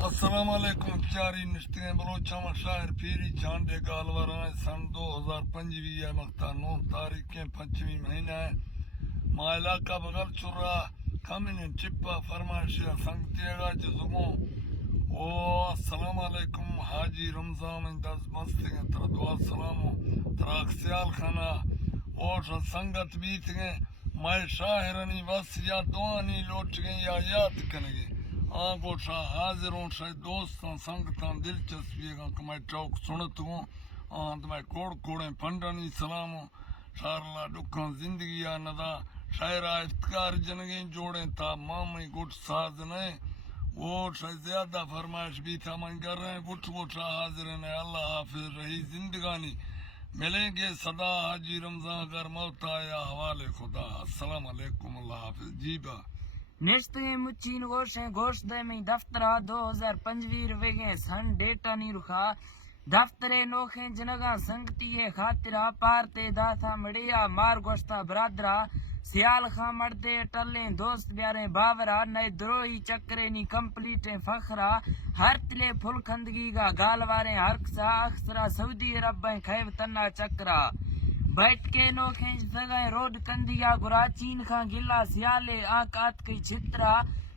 السلام علیکم چاری نشتے بلوچا شاعر پیری جھانڈے گالورا سن 2025 مقتا 9 تاریخیں 5ویں مہینہ ہے ما علاقہ بغل چرا کمین چپا فرمائشیا سنگتی گا جزگوں او السلام علیکم حاجی رمضان دس مستی تر دعا سلامو تراک سیال خانہ اور سنگت بیت گئے میں شاعرنی وس یا دعانی لوٹ گئے یا یاد کنگے آنگو شاہ حاضروں شاہ دوستان سنگتان دلچسپی گا کہ میں چوک سنت ہوں آن میں کوڑ کوڑیں پنڈانی سلاموں شارلا ڈکھان زندگی آندا شاعرہ افتکار جنگیں جوڑیں تا مامی گٹ ساز نئے وہ شاہ زیادہ فرمائش بھی تھا من کر رہے ہیں گٹ وہ شاہ حاضرین اللہ حافظ رہی زندگانی ملیں گے صدا حاجی رمضان اگر موت آیا حوالے خدا السلام علیکم اللہ حافظ جی با نشتے مچین گوشیں گوشت دے میں دفترہ 2025 روے گے سن ڈیٹا نی رخا دفترے نوخیں جنگا سنگتی خاطرہ پارتے داتا مڑیا مار گوشتا برادرہ سیال خاں مردے ٹلیں دوست بیاریں باورہ نئے دروہی چکرے نی کمپلیٹیں فخرہ ہر تلے پھل کھندگی گا گالواریں ہرکسا اخسرہ سعودی عربیں خیب تنہ چکرہ بیٹھ کے نو کھینچ سگائے روڈ کندیا گرا چین خاں گلا سیالے آکات کی چھترا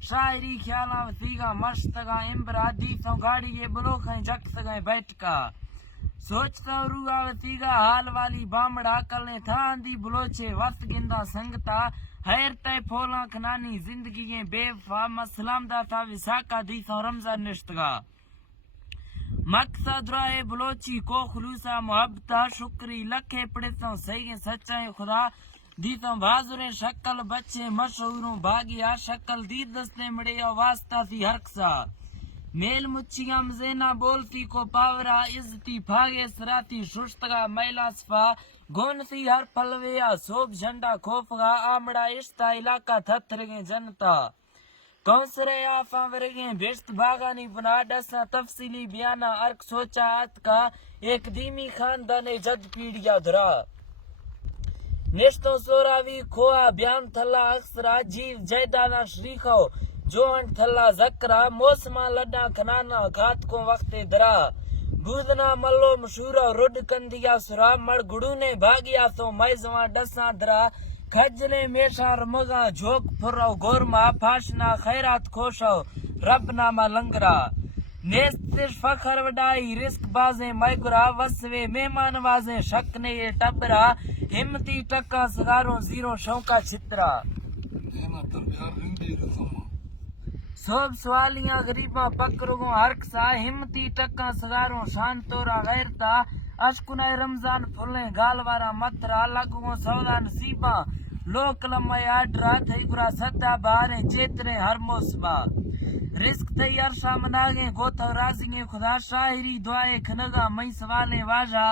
شاعری خیالاں وسیگا مشتگا امبرا دیسوں گاڑی یہ بلو کھائیں جک سگائے بیٹھ کا سوچتا روحا وسیگا حال والی بامڑا کلنے تھا اندی بلوچے وس گندا سنگتا ہیر تے پھولاں کھنانی زندگی بے وفا مسلام دا تھا وساکا دیسوں رمضان نشتگا مقصد رائے بلوچی کو خلوصا محبتہ شکری لکھے پڑھتوں صحیح سچائے خدا دیتوں بازریں شکل بچے مشہوروں بھاگیا شکل دی دستے مڑیا واسطہ سی ہرکسا میل مچیاں مزینہ بولتی کو پاورا عزتی پھاگے سراتی ششتگا میلا صفا گون سی ہر پلویا سوب جھنڈا کھوفگا آمڑا اشتا علاقہ تھترگیں جنتا کونسرے آفاں ورگیں بشت باغانی بنا ڈسا تفصیلی بیانہ ارک سوچا آت کا ایک دیمی خاندان جد پیڑیا دھرا نشتوں سوراوی کھوا بیان تھلا اکسرا جیو جیدانا شریخو جوہن تھلا زکرا موسما لڈا کھنانا گھات کو وقت درا بودنا ملو مشورہ رڈ کندیا سرا مڑ گڑونے بھاگیا سو میزواں ڈساں درا کھجلے میشا رمگاں جھوک پھرو گورما پھاشنا خیرات کھوشو رب نامہ لنگرا نیست فخر وڈائی رزق بازیں میگرا وسوے مہمان وازیں شکنے یہ ٹبرا ہمتی ٹکا سگاروں زیرو شوکا چھترا سوب سوالیاں غریباں پکرگوں ہرکسا ہمتی ٹکا سگاروں شان تورا غیرتا اشکنائے رمضان پھلیں گالوارا مترا لگوں سودا نصیباں لوک لمائے آڈرا تھئی گرا سدا باریں چیتریں ہر موسما رزق تھئی عرشا مناگیں گوتھو رازیں خدا شاعری دعائے کھنگا مئی سوالیں واجہ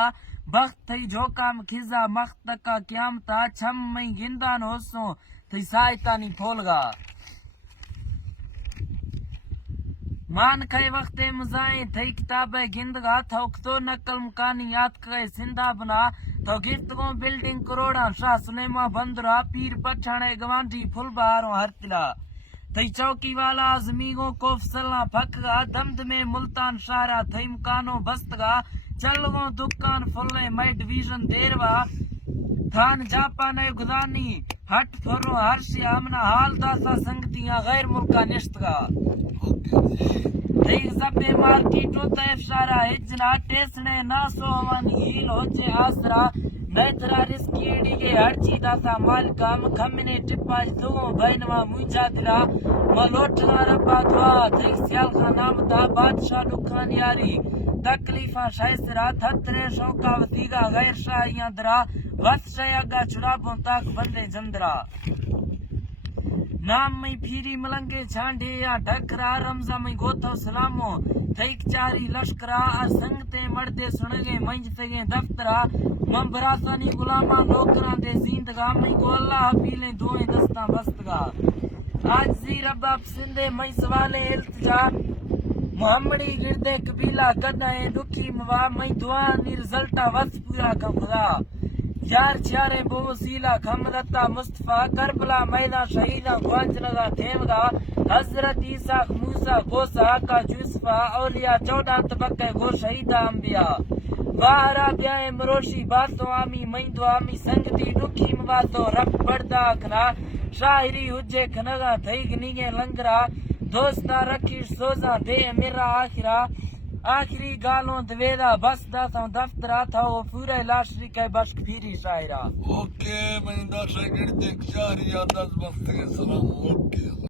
بخت تھئی جھوکام کھزا مخت تکا قیامتا چھم مئی گندان ہوسوں تھئی سائتانی پھولگا مان کھائے وقت مزائیں تھئی کتابیں گندگا تھوک تو نقل مکانی یاد کھائے سندہ بنا تو گفتگوں بلڈنگ کروڑا شاہ سلیما بندرا پیر پٹھانے گوانڈی پھل بہاروں ہر تلا تھئی چوکی والا زمیگوں کو فسلنا پھکگا دمد میں ملتان شہرہ تھئی مکانوں بستگا چلگوں دکان فلے مئی ڈویژن دیروا تھان جاپانے گدانی ہٹ پھروں ہرشی امنا حال داسا سنگتیاں غیر ملکا نشتگا تھئی زبے مارکیٹوں تے اشارہ ہجنا ٹیسنے ناسو ہوانی ہیل ہوچے آسرا نیترا رزقی ایڈی کے ہر چیدہ سا مالکا مکھمنے ٹپاج دھگوں بینوا منجا دلا ملوٹنا ربا دعا تھئی سیال خان نامتا بادشاہ ڈکھان یاری تکلیفہ شائسرا تھترے شوکا وسیگا غیر شاہیاں درا وس شیگا چرابوں تاک بندے جندرا نام میں پھیری ملنگے چھانڈے یا ڈھکرا رمضا میں گوتھو سلامو تھیک چاری لشکرا سنگتے مردے سنگے منج سگے دفترا ممبراسانی غلامہ نوکران دے زیندگا میں گو اللہ حبیلیں دوئیں دستاں بستگا آج زی ربا پسندے میں سوالے التجا محمدی گردے قبیلہ گدائیں دکھی موا میں دعا نی رزلٹا وس پورا کا خدا یار چھارے بو وسیلہ کھمدتا مصطفیٰ کربلا میدان شہیدہ گوانچ لگا تھیوگا حضرت عیسیٰ موسیٰ غوثہ آقا یوسفہ اولیاء 14 طبقے گو شہیدہ انبیاء واہرا بیائے مروشی باتوں آمی مہندو آمی سنگتی ڈکھی مواتو رب پڑدا اکھنا شاہری حجے کھنگا تھئی گنیگے لنگرا دوستا رکھی سوزا دے میرا آخری گالوں دویدہ بس دا تھا دفترہ تھا وہ پورے لاشری کے بشک پھیری شاعرہ اوکے میں 10 سیکنڈ دیکھ 4 یا 10 بس کے سلام اوکے